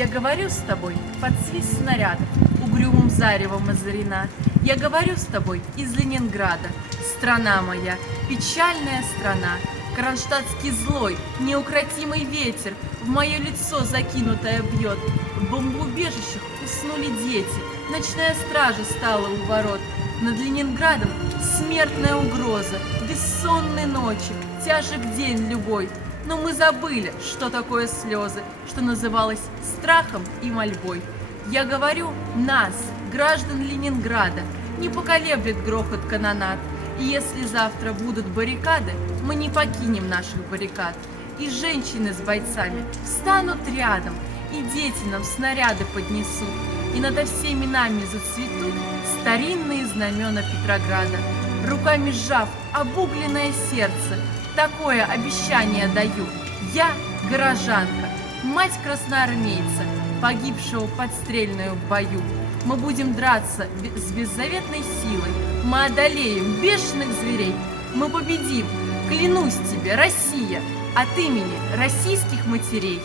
Я говорю с тобой под свист снарядов, угрюмым заревом озарена. Я говорю с тобой из Ленинграда, страна моя, печальная страна. Кронштадтский злой, неукротимый ветер в мое лицо закинутое бьет. В бомбоубежищах уснули дети, ночная стража стала у ворот. Над Ленинградом смертная угроза, бессонные ночи, тяжек день любой. Но мы забыли, что такое слезы, что называлось страхом и мольбой. Я говорю нас, граждан Ленинграда, не поколеблет грохот канонад. И если завтра будут баррикады, мы не покинем наших баррикад. И женщины с бойцами встанут рядом, и дети нам снаряды поднесут. И над всеми нами зацветут старинные знамена Петрограда. Руками сжав обугленное сердце, такое обещание даю. Я горожанка, мать красноармейца, погибшего подстрельную в бою. Мы будем драться с беззаветной силой, мы одолеем бешеных зверей, мы победим, клянусь тебе, Россия, от имени российских матерей.